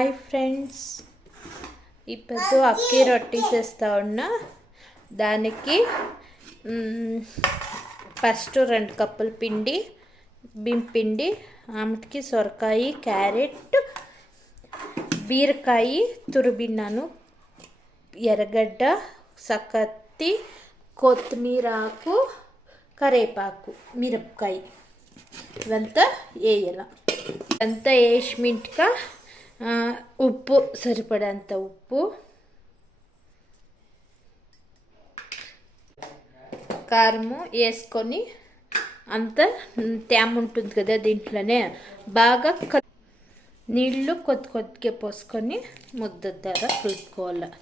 Hi friends, ఇప్పుడు అక్కి రొట్టి చేస్తూ ఉన్నా. దానికి ఫస్ట్ 2 కప్పులు పిండి, బియ్యం పిండి, ఆమెకి సొరకాయ, క్యారెట్, బీరకాయ తురిబిన్నాను, ఎర్రగడ్డ, సక్కత్తి, కొత్తిమీర ఆకు, కరేపాకు, మిరపకాయ ఇవంతా వేయాల. ఇవంతా వేసిమింటిగా ఉప్పు, సరిపడంత ఉప్పు, కారము వేసుకొని అంత తేమ ఉంటుంది కదా దీంట్లోనే బాగా నీళ్ళు కొద్దిగా పోసుకొని ముద్ద ధర కలుపుకోవాలి.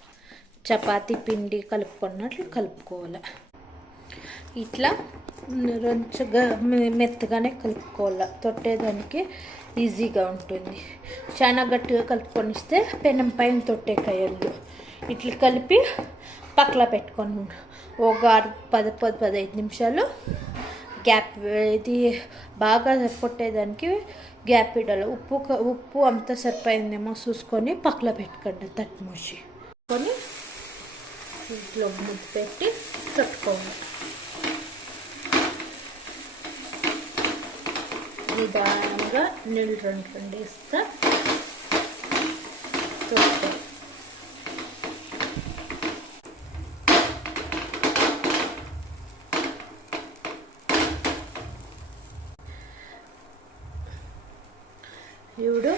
చపాతీ పిండి కలుపుకున్నట్లు కలుపుకోవాలి. ఇట్లా రంచుగా మెత్తగానే కలుపుకోవాలి. తొట్టేదానికి ఈజీగా ఉంటుంది. చాలా గట్టిగా కలుపుకొనిస్తే పెనం పైన తొట్టేకాయలు ఇట్లా కలిపి పక్కన పెట్టుకొని ఒక 10-15 నిమిషాలు గ్యాప్, ఇది బాగా కొట్టేదానికి గ్యాప్ ఇడాలి. ఉప్పు అంతా సరిపోయిందేమో చూసుకొని పక్కన పెట్టుకోండి. తట్టు మూసి కొని ఇంట్లో ముద్ద పెట్టి తట్టుకోవాలి. నిదానంగా నీళ్ళు 2 వేస్తా తొట్టే. ఇప్పుడు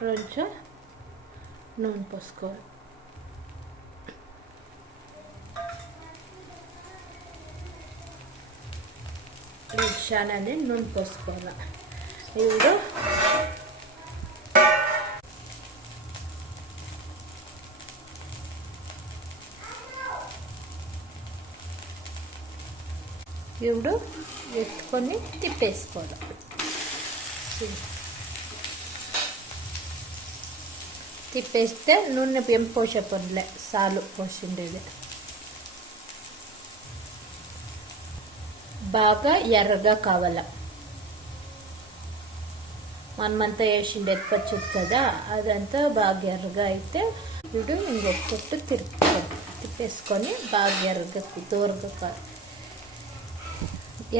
కొంచెం నూనె పోసుకోవాలి. చాలానే నూనె పోసుకోవాలి. ఇప్పుడు ఎత్తుకొని తిప్పేసుకోవాలి. తిప్పేస్తే నూనె ఏం పోసే పనిలే, సాలు పోసిండేది. బాగా ఎర్రగా కావాల. మనమంతా వేసిండేది పచ్చది కదా, అదంతా బాగా ఎర్రగా అయితే ఇప్పుడు ఇంకొక పొట్టు తిప్పేసుకొని బాగా ఎర్రగా దూరగా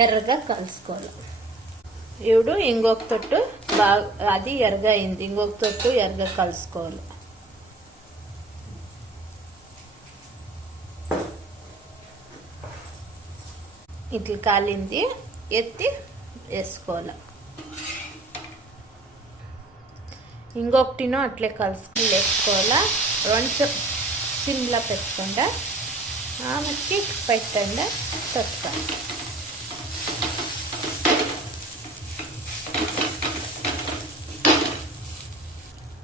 ఎర్రగా కలుసుకోవాలి. ఇప్పుడు ఇంకొక తొట్టు బాగా అది ఎర్రగా అయింది, ఇంకొక తొట్టు ఎర్రగా కలుసుకోవాలి. ఇట్లా కాలింది ఎత్తి వేసుకోవాలి. ఇంకొకటినో అట్లే కలుసుకుని వేసుకోవాలా. 2 సిమ్లా పెట్టకుండా ఆమెకి పెట్టండి. తొట్టుకోవాలి.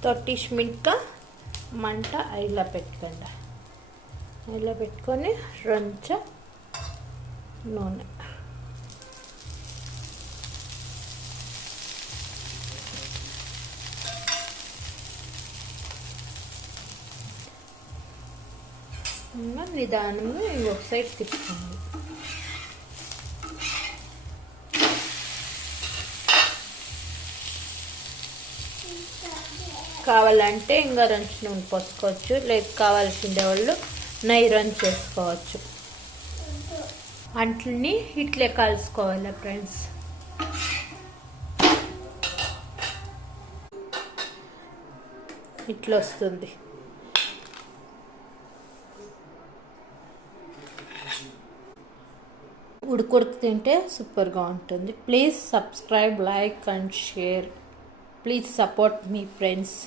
తొట్టిష్మింట్గా మంట ఇలా పెట్టుకోండి. ఇలా పెట్టుకొని కొంచెం నూనె, నిదానంగా ఇంకొక సైడ్ తిప్పుకోండి. కావాలంటే ఇంకా రంచు నూనె పోసుకోవచ్చు, లేక కావాల్సిండే వాళ్ళు నెయ్యి రంచు చేసుకోవచ్చు. అంట్లని ఇట్లే కలుసుకోవాలి ఫ్రెండ్స్. ఇట్లా వస్తుంది. ఉడుకు తింటే సూపర్గా ఉంటుంది. Please subscribe, like and share. Please support me friends.